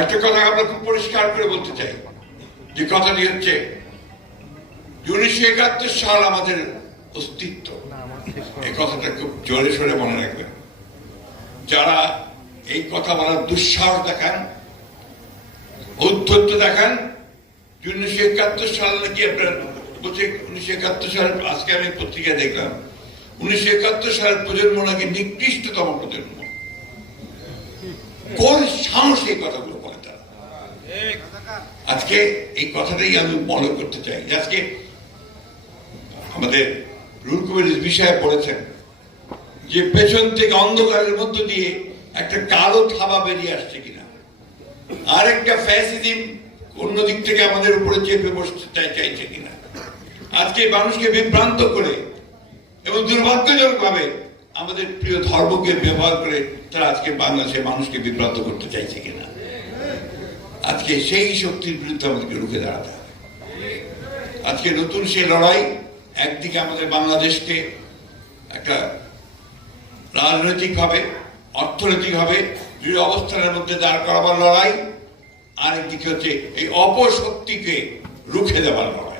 একটা কথা আমরা খুব পরিষ্কার করে বলতে চাই, যে কথাটি হচ্ছে 1971 সাল আমাদের অস্তিত্ব। এই কথাটা খুব জোরে সোরে মনে রাখবেন। যারা এই কথা বলার দুঃসাহস দেখান, ঔদ্ধত্য দেখান, 1971 সাল নাকি আপনার বলছে 1971 সাল, আজকে আমি পত্রিকায় দেখলাম 1971 সালের প্রজন্ম নাকি নিকৃষ্টতম প্রজন্ম। কোন সাহস এই কথাগুলো বলে তারা? আজকে এই কথাটাই আমি মনে করতে চাই। আজকে আমাদের রুল কবির বিষয়ে বলেছেন যে পেছন থেকে অন্ধকারের মধ্য দিয়ে একটা কালো থাবা বেরিয়ে আসছে কিনা, আর একটা ফ্যাসিজম অন্য দিক থেকে আমাদের উপরে চেপে বসতে চাইছে কিনা। আজকে মানুষকে বিভ্রান্ত করে এবং দুর্ভাগ্যজনক ভাবে আমাদের প্রিয় ধর্মকে ব্যবহার করে তারা আজকে বাংলাদেশের মানুষকে বিভ্রান্ত করতে চাইছে কিনা। আজকে সেই শক্তির বিরুদ্ধে আমাদেরকে রুখে দাঁড়াতে হবে। আজকে নতুন সেই লড়াই, একদিকে আমাদের বাংলাদেশকে একটা রাজনৈতিকভাবে, অর্থনৈতিকভাবে দৃঢ় অবস্থানের মধ্যে দাঁড় করাবার লড়াই, আরেকদিকে হচ্ছে এই অপশক্তিকে রুখে দেওয়ার লড়াই।